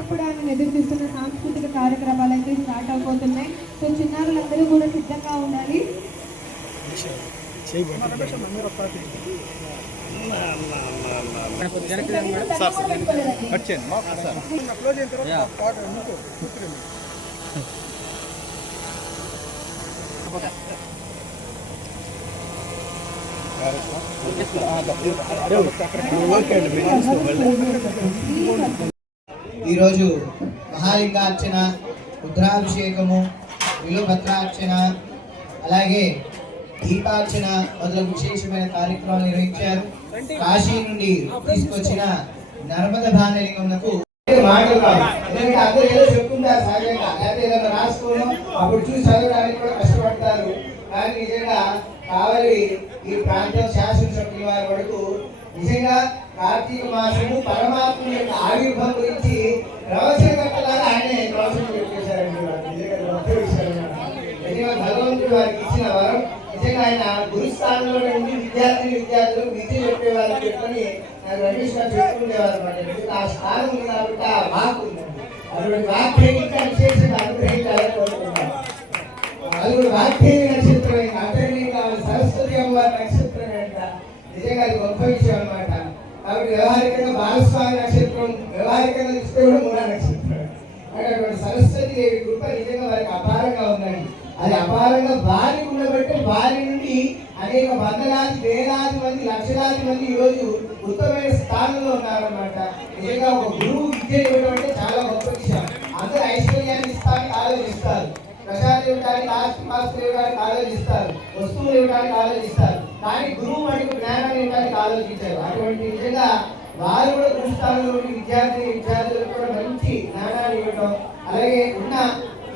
ఇప్పుడు ఆయన ఎదురు చూస్తున్న సాంస్కృతిక కార్యక్రమాలు అయితే స్టార్ట్ అవబోతున్నాయి. సో చిన్నారులందరూ కూడా సిద్ధంగా ఉండాలి. ఈరోజు మహాలింగార్చన రుద్రాభిషేకము విలుభద్రార్చన అలాగే దీపార్చన మొదలగు విశేషమైన కార్యక్రమాలు నిర్వహించారు. కాశీ నుండి తీసుకొచ్చిన నర్మద భానలింగములకు మాటలు కాదు. ఎందుకంటే అందరూ ఏదో సహజంగా లేకపోతే ఏదైనా రాసుకోవడం అప్పుడు చూసి చదవడానికి కూడా కష్టపడతారు. కానీ నిజంగా కావలి ఈ ప్రాంతం శాసనసభ్యుల వారి వరకు నిజంగా కార్తీక మాసము పరమాత్మ యొక్క ఆవిర్భావం గురించి ప్రవచన కట్టలాగా ఆయనే ప్రవచనం చెప్పేశారండి నిజంగా భగవంతుడు వారికి ఇచ్చిన వరం నిజంగా ఆయన గురుస్థానంలో ఉండి విద్యార్థి విద్యార్థులు విద్య చెప్పేవాళ్ళని చెప్పని నాకు రమేష్ గారు చెప్పుకునేవారు అనమాట ఆ స్థానం ఉంది కాబట్టి ఆ వాక్ ఉందండి అటువంటి వాక్యాన్ని విశేషంగా అనుగ్రహించాలని కోరుకుంటాను నలుగురు వాక్యేయ సరస్వతి నక్షత్రం ఏంట నిజంగా అది గొప్ప విషయం అన్నమాట. కాబట్టి వ్యవహారికంగా బాలస్వామి నక్షత్రం వ్యవహారికంగా చూస్తే కూడా మూడా నక్షత్రం. అటువంటి సరస్వతి దేవి కృప నిజంగా వారికి అపారంగా ఉందండి. అది అపారంగా వారి ఉండబట్టి వారి నుండి అనేక వందలాది వేలాది మంది లక్షలాది మంది ఈరోజు ఉత్తమమైన స్థానంలో ఉన్నారన్నమాట. నిజంగా ఒక గురువు విద్య ఇవ్వడం అంటే చాలా గొప్ప విషయం. అందరూ ఐశ్వర్యాన్ని ఇస్తానికి ఆలోచిస్తారు. ప్రసాదం ఇవ్వడానికి ఆస్తి ఇవ్వడానికి ఆలోచిస్తారు వస్తువులు ఇవ్వడానికి ఆలోచిస్తారు కానీ గురువు మనకు జ్ఞానాన్ని ఇవ్వడానికి ఆలోచించారు అటువంటి విధంగా వారు కూడా గురుస్థానంలో విద్యార్థి విద్యార్థులకు కూడా మంచి జ్ఞానాన్ని ఇవ్వడం అలాగే ఉన్న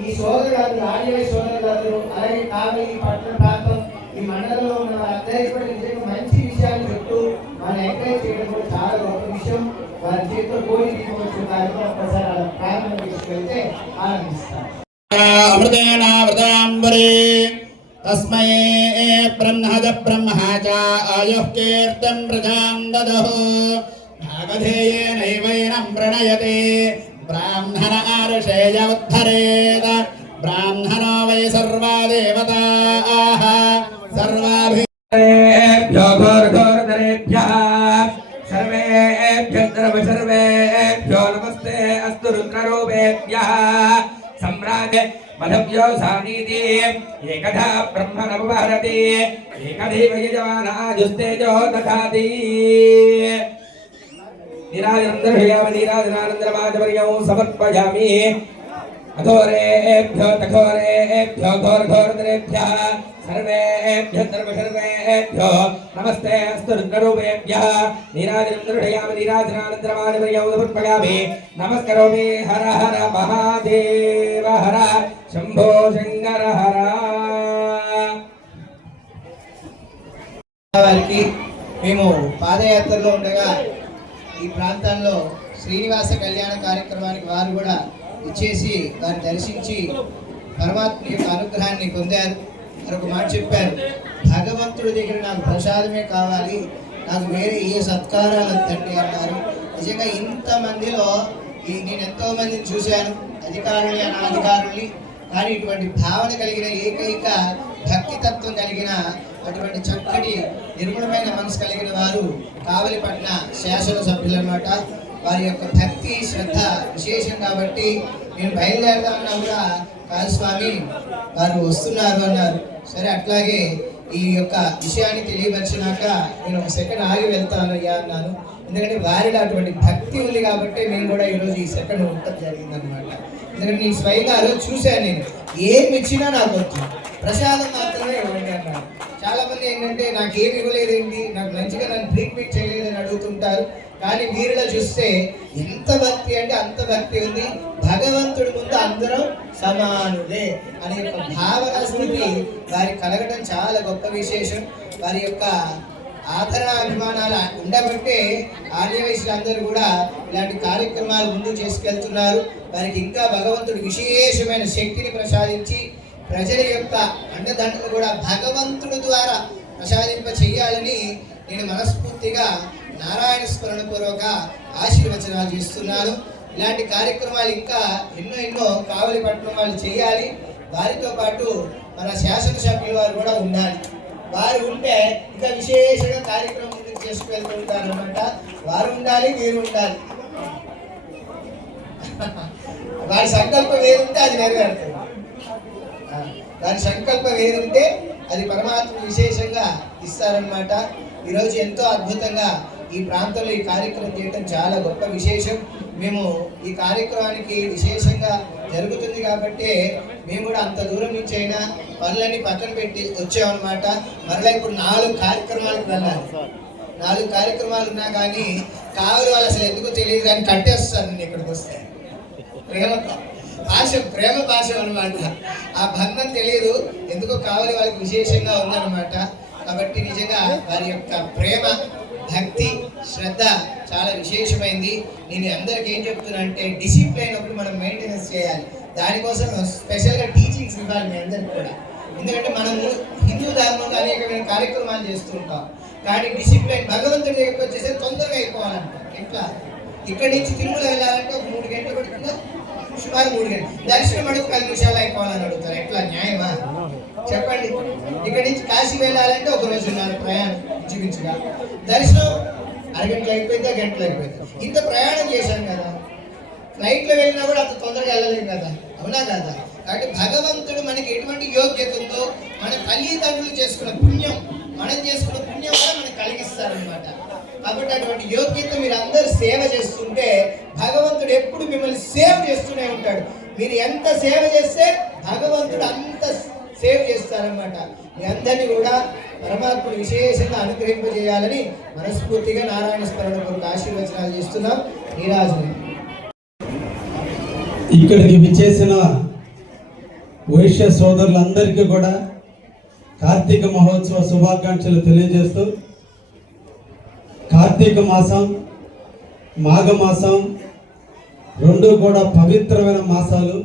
ఈ సోదరులందరూ ఆంజనేయ సోదరులందరూ అలాగే కావలి ఈ పట్టణ ప్రాంతం ఈ మండలంలో ఉన్న వారందరికీ కూడా నిజంగా ईश्वरे तस्मै ब्रह्मद ब्रह्म च आयुः कीर्तिं प्रजां ददः। प्रणयते। ब्राह्मण आरुषेय उद्धरेत ब्राह्मण वै सर्वा देवता सर्वाभिः सर्वेभ्यो नमस्ते। अस्तु रुद्ररूपेभ्यः। सम्राज्य मधव्यो सानीति एकधा ब्रह्म नवभारति एकदैव यजमानाजुस्तेजो दधाति। निराजनन्दर्भयामि निराजनानन्दरमाजवर्यौ समर्पयामि। अघोरेभ्यो तघोरेभ्यो घोरघोरधरेभ्यः सर्वेभ्यः सर्व सर्वेभ्यो नमस्ते अस्तु रुद्ररूपेभ्यः नीराजनं दर्शयामि नीराजनानन्दरमानवर्यौ समर्पयामि नमस्करोमि हर हर महादेव हर शम्भो शङ्कर हर వారికి మేము పాదయాత్రలో ఉండగా ఈ ప్రాంతంలో శ్రీనివాస కళ్యాణ కార్యక్రమానికి వారు కూడా ఇచ్చేసి వారిని దర్శించి పరమాత్మ యొక్క అనుగ్రహాన్ని పొందారు. మరొక మాట చెప్పారు. భగవంతుడి దగ్గర నాకు ప్రసాదమే కావాలి. నాకు వేరే ఏ సత్కారాలు తండ్రి అన్నారు. నిజంగా ఇంతమందిలో ఈ నేను ఎంతో మందిని చూశాను. అధికారుల్ని అనాధికారుల్ని. కానీ ఇటువంటి భావన కలిగిన ఏకైక భక్తి తత్వం కలిగిన అటువంటి చక్కటి నిర్మలమైన మనసు కలిగిన వారు కావలిపట్న శాసన సభ్యులు అనమాట వారి యొక్క భక్తి శ్రద్ధ విశేషం కాబట్టి నేను బయలుదేరదామన్నా కూడా కాదు స్వామి వారు వస్తున్నారు అన్నారు. సరే అట్లాగే ఈ యొక్క విషయాన్ని తెలియపరిచినాక నేను ఒక సెకండ్ ఆగి వెళ్తాను అయ్యా అన్నాను. ఎందుకంటే వారిలో అటువంటి భక్తి ఉంది కాబట్టి మేము కూడా ఈరోజు ఈ సెకండ్ ఉండటం జరిగింది అనమాట ఎందుకంటే నేను స్వయంగా ఆ రోజు చూశాను నేను. ఏమి ఇచ్చినా నాకు వద్దు. ప్రసాదం మాత్రమే ఇవ్వండి అన్నాను. చాలా మంది ఏంటంటే నాకు ఏమి ఇవ్వలేదేంటి? నాకు మంచిగా నన్ను ట్రీట్మెంట్ చేయలేదని అడుగుతుంటారు. కానీ వీరిలో చూస్తే ఎంత భక్తి అంటే అంత భక్తి ఉంది. భగవంతుడి ముందు అందరం సమానులే అనే యొక్క భావన స్థితి వారికి కలగడం చాలా గొప్ప విశేషం. వారి యొక్క ఆదరాభిమానాలు ఉండబట్టే ఆర్యవైశ్యులందరూ కూడా ఇలాంటి కార్యక్రమాలు ముందు చేసుకెళ్తున్నారు. వారికి ఇంకా భగవంతుడు విశేషమైన శక్తిని ప్రసాదించి ప్రజల యొక్క అండదండలు కూడా భగవంతుడు ద్వారా ప్రసాదింప చెయ్యాలని నేను మనస్ఫూర్తిగా నారాయణ స్మరణ పూర్వక ఆశీర్వచనాలు చేస్తున్నాను. ఇలాంటి కార్యక్రమాలు ఇంకా ఎన్నో ఎన్నో కావలి పట్టణం వాళ్ళు చేయాలి. వారితో పాటు మన శాసనసభ్యుల వారు కూడా ఉండాలి. వారు ఉంటే ఇంకా విశేషంగా కార్యక్రమం ముందుకు చేసుకెళ్తూ ఉంటారు అనమాట వారు ఉండాలి మీరు ఉండాలి. వారి సంకల్పం ఏది ఉంటే అది నెరవేరుతుంది. దాని సంకల్పం ఏదంటే ఉంటే అది పరమాత్మ విశేషంగా ఇస్తారనమాట ఈరోజు ఎంతో అద్భుతంగా ఈ ప్రాంతంలో ఈ కార్యక్రమం చేయడం చాలా గొప్ప విశేషం. మేము ఈ కార్యక్రమానికి విశేషంగా జరుగుతుంది కాబట్టి మేము కూడా అంత దూరం నుంచి అయినా పనులన్నీ పక్కన పెట్టి వచ్చామన్నమాట. మరలా ఇప్పుడు నాలుగు కార్యక్రమాలకు వెళ్ళాలి. నాలుగు కార్యక్రమాలు ఉన్నా కానీ కావాలి వాళ్ళు అసలు ఎందుకు తెలియదు కానీ కట్టేస్తారు నేను ఇక్కడికి వస్తే. ప్రేమతో భాష ప్రేమ భాష అన్నమాట. ఆ బంధం తెలియదు. ఎందుకో కావాలి వాళ్ళకి విశేషంగా ఉందన్నమాట. కాబట్టి నిజంగా వారి యొక్క ప్రేమ భక్తి శ్రద్ధ చాలా విశేషమైంది. నేను అందరికి ఏం చెప్తున్నా అంటే డిసిప్లైన్ ఒకటి మనం మెయింటెనెన్స్ చేయాలి. దానికోసం స్పెషల్గా టీచింగ్స్ ఇవ్వాలి మీ అందరికి కూడా. ఎందుకంటే మనము హిందూ ధర్మంలో అనేకమైన కార్యక్రమాలు చేస్తుంటాం కానీ డిసిప్లైన్ భగవంతుడి దగ్గరికి వచ్చేసరికి తొందరగా అయిపోవాలంట. ఎట్లా? ఇక్కడి నుంచి తిరుమల వెళ్ళాలంటే ఒక మూడు గంటలు పడుతుందా? సుమారు మూడు గంటలు. దర్శనం అడుగు పది నిమిషాలు అయిపోవాలని అడుగుతారు. ఎట్లా? న్యాయమా? చెప్పండి. ఇక్కడి నుంచి కాశీ వెళ్ళాలంటే ఒక రోజున్నర ప్రయాణం చూపించగా. దర్శనం అరగంటలు అయిపోయిందా గంటలు అయిపోయింది. ఇంత ప్రయాణం చేశాను కదా. ఫ్లైట్లో వెళ్ళినా కూడా అంత తొందరగా వెళ్ళలేదు కదా. అవునా కదా? కాబట్టి భగవంతుడు మనకి ఎటువంటి యోగ్యత ఉందో మన తల్లిదండ్రులు చేసుకున్న పుణ్యం మనం చేసుకున్న పుణ్యం కూడా కాబట్టి అటువంటి యోగ్యత మీరు అందరు సేవ చేస్తుంటే భగవంతుడు ఎప్పుడు మిమ్మల్ని సేవ చేస్తూనే ఉంటాడు. మీరు ఎంత సేవ చేస్తే భగవంతుడు అంత సేవ్ చేస్తారనమాట మీ అందరినీ కూడా పరమాత్మను విశేషంగా అనుగ్రహింపజేయాలని మనస్ఫూర్తిగా నారాయణ స్మరణ కొరకు ఆశీర్వచనాలు చేస్తున్నాం. నీరాజు ఇక్కడికి విచ్చేసిన వైశ్య సోదరులందరికీ కూడా కార్తీక మహోత్సవ శుభాకాంక్షలు తెలియజేస్తూ కార్తీక మాసం మాఘమాసం రెండు కూడా పవిత్రమైన మాసాలు.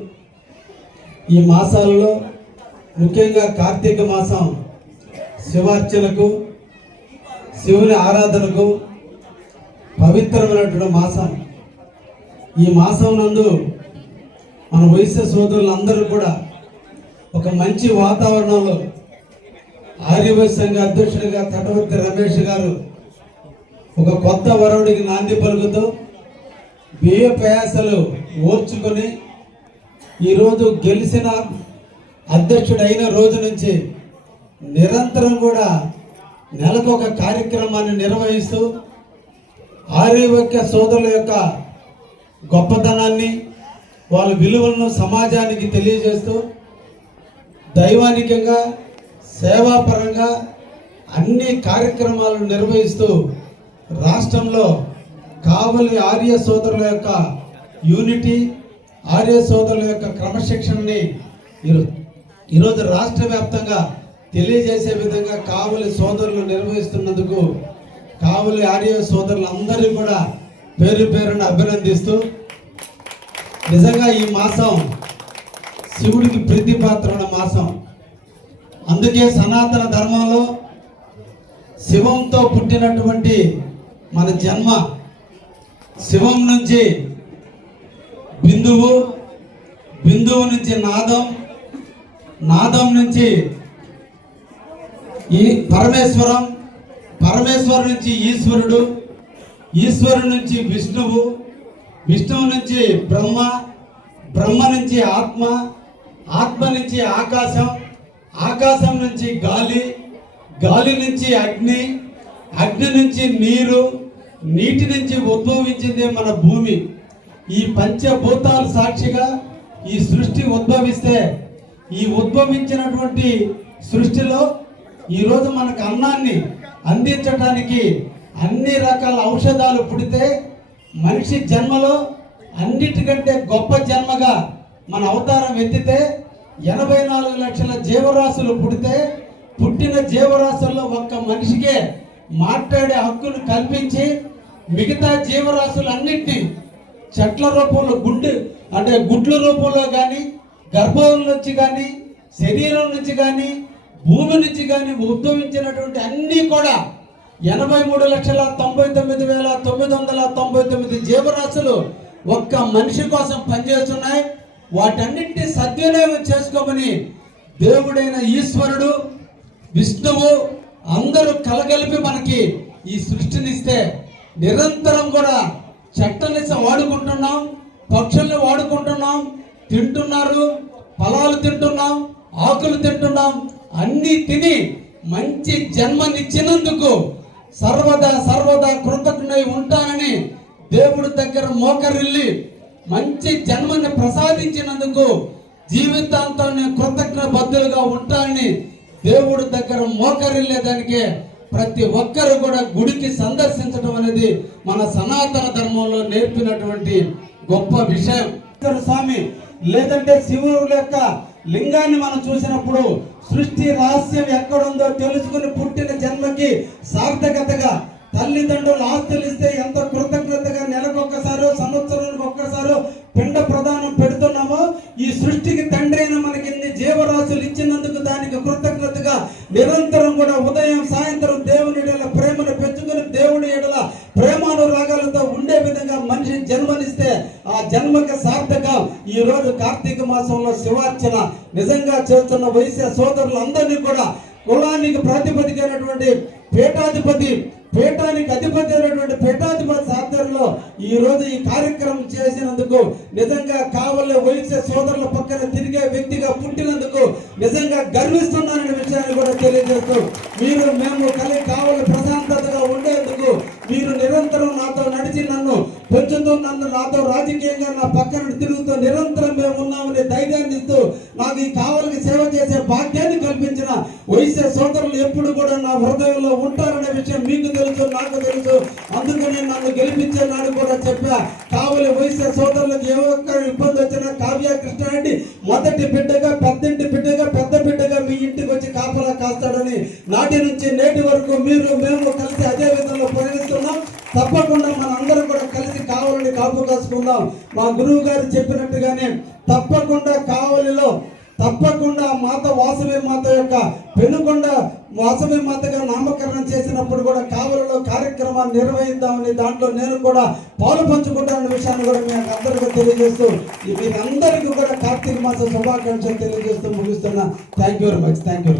ఈ మాసాలలో ముఖ్యంగా కార్తీక మాసం శివార్చనకు శివుని ఆరాధనకు పవిత్రమైనటువంటి మాసం. ఈ మాసం నందు మన వైశ్య సోదరులందరూ కూడా ఒక మంచి వాతావరణంలో ఆర్యవైశ్యంగా అధ్యక్షుడిగా తటవర్తి రమేష్ గారు ఒక కొత్త వరుడికి నాంది పలుకుతూ బియ్య ప్రయాసలు ఓర్చుకొని ఈరోజు గెలిచిన అధ్యక్షుడైన రోజు నుంచి నిరంతరం కూడా నెలకు ఒక కార్యక్రమాన్ని నిర్వహిస్తూ ఆర్యవక్య సోదరుల యొక్క గొప్పతనాన్ని వాళ్ళ విలువలను సమాజానికి తెలియజేస్తూ దైవానికంగా సేవాపరంగా అన్ని కార్యక్రమాలను నిర్వహిస్తూ రాష్ట్రంలో కావలి ఆర్య సోదరుల యొక్క యూనిటీ ఆర్య సోదరుల యొక్క క్రమశిక్షణని ఈరోజు రాష్ట్ర వ్యాప్తంగా తెలియజేసే విధంగా కావలి సోదరులు నిర్వహిస్తున్నందుకు కావలి ఆర్య సోదరులందరినీ కూడా పేరు పేరున అభినందిస్తూ నిజంగా ఈ మాసం శివుడికి ప్రీతిపాత్రమైన మాసం. అందుకే సనాతన ధర్మంలో శివంతో పుట్టినటువంటి మన జన్మ శివం నుంచి బిందువు బిందువు నుంచి నాదం నాదం నుంచి ఈ పరమేశ్వరం పరమేశ్వరం నుంచి ఈశ్వరుడు ఈశ్వరుడు నుంచి విష్ణువు విష్ణువు నుంచి బ్రహ్మ బ్రహ్మ నుంచి ఆత్మ ఆత్మ నుంచి ఆకాశం ఆకాశం నుంచి గాలి గాలి నుంచి అగ్ని అగ్ని నుంచి నీరు నీటి నుంచి ఉద్భవించింది మన భూమి. ఈ పంచభూతాలు సాక్షిగా ఈ సృష్టి ఉద్భవిస్తే ఈ ఉద్భవించినటువంటి సృష్టిలో ఈరోజు మనకు అన్నాన్ని అందించడానికి అన్ని రకాల ఔషధాలు పుడితే మనిషి జన్మలో అన్నిటికంటే గొప్ప జన్మగా మన అవతారం ఎత్తితే ఎనభై నాలుగు లక్షల జీవరాశులు పుడితే పుట్టిన జీవరాశుల్లో ఒక్క మనిషికే మాట్లాడే హక్కును కల్పించి మిగతా జీవరాశులన్నింటినీ చెట్ల రూపంలో గుడ్డు అంటే గుడ్ల రూపంలో కానీ గర్భం నుంచి కానీ శరీరం నుంచి కానీ భూమి నుంచి కానీ ఉద్భవించినటువంటి అన్నీ కూడా ఎనభై మూడు లక్షల తొంభై తొమ్మిది వేల తొమ్మిది వందల తొంభై తొమ్మిది జీవరాశులు ఒక్క మనిషి కోసం పనిచేస్తున్నాయి. వాటన్నింటినీ సద్వినియోగం చేసుకోమని దేవుడైన ఈశ్వరుడు విష్ణువు అందరూ కలగలిపి మనకి ఈ సృష్టినిస్తే నిరంతరం కూడా చెట్టని వాడుకుంటున్నాం పక్షుల్ని వాడుకుంటున్నాం తింటున్నారు ఫలాలు తింటున్నాం ఆకులు తింటున్నాం అన్నీ తిని మంచి జన్మనిచ్చినందుకు సర్వదా సర్వదా కృతజ్ఞై ఉంటానని దేవుడి దగ్గర మోకరిల్లి మంచి జన్మని ప్రసాదించినందుకు జీవితాంతం నేను కృతజ్ఞ బద్దులుగా ఉంటానని దేవుడి దగ్గర మోకరిల్లేదానికే ప్రతి ఒక్కరు కూడా గుడికి సందర్శించడం అనేది మన సనాతన ధర్మంలో నేర్పినటువంటి గొప్ప విషయం. స్వామి లేదంటే శివుడు యొక్క లింగాన్ని మనం చూసినప్పుడు సృష్టి రహస్యం ఎక్కడుందో తెలుసుకుని పుట్టిన జన్మకి సార్థకతగా తల్లిదండ్రులు ఆస్తులు ఇస్తే ఎంతో కృతజ్ఞతగా నెలకొక్కసారో సంవత్సరానికి ఒక్కసారో పిండ ప్రధానం నిరంతరం కూడా ఉదయం సాయంత్రం దేవుని ఎడల ప్రేమను పెంచుకుని దేవుని ఎడల ప్రేమానురాగాలతో ఉండే విధంగా మనిషి జన్మనిస్తే ఆ జన్మకి సార్థకం. ఈ రోజు కార్తీక మాసంలో శివార్చన నిజంగా చేస్తున్న వైశ్య సోదరులందరినీ కూడా కులానికి ప్రాతిపదికైనటువంటి పీఠాధిపతి పీఠానికి అధిపతి అయినటువంటి పీఠాధిపతి సాధ్యంలో ఈ రోజు ఈ కార్యక్రమం చేసినందుకు నిజంగా కావలే వైశ్య సోదరుల పక్కన తిరిగే వ్యక్తిగా పుట్టినందుకు నిజంగా గర్విస్తున్నాననే విషయాన్ని కూడా తెలియజేస్తూ మీరు మేము కలిగి కావలి ప్రశాంతతగా ఉండేందుకు మీరు నిరంతరం నాతో నడిచి నన్ను పెంచుతూ నన్ను నాతో రాజకీయంగా నా పక్కన తిరుగుతూ నిరంతరం మేము ఉన్నామనే ధైర్యాన్ని ఇస్తూ నాకు ఈ కావలికి సేవ సోదరులు ఎప్పుడు కూడా నా హృదయంలో ఉంటారనే విషయం మీకు తెలుసు నాకు తెలుసు. అందుకని నన్ను గెలిపించే నాడు కూడా చెప్పా కావలి వైశ్య సోదరులకు ఏ ఒక్క ఇబ్బంది వచ్చినా కావ్య కృష్ణారెడ్డి మొదటి బిడ్డగా పెద్దంటి బిడ్డగా పెద్ద బిడ్డగా మీ ఇంటికి వచ్చి కాపలా కాస్తాడని నాటి నుంచి నేటి వరకు మీరు మేము కలిసి అదే విధంగా పరిగణిస్తున్నాం తప్పకుండా మన అందరం కూడా కలిసి కావాలని కాపు కాసుకుందాం మా గురువు గారు చెప్పినట్టుగానే తప్పకుండా కావలిలో తప్పకుండా మాత వాసవి మాత యొక్క పెనుకొండ వాసవి మాతగా నామకరణం చేసినప్పుడు కూడా కావలిలో కార్యక్రమాన్ని నిర్వహిద్దామని దాంట్లో నేను కూడా పాలు పంచుకుంటానన్న విషయాన్ని కూడా మీ అందరికీ తెలియజేస్తూ మీకు అందరికీ కూడా కార్తీక మాస శుభాకాంక్షలు తెలియజేస్తూ ముగిస్తున్నా. Thank you very much thank you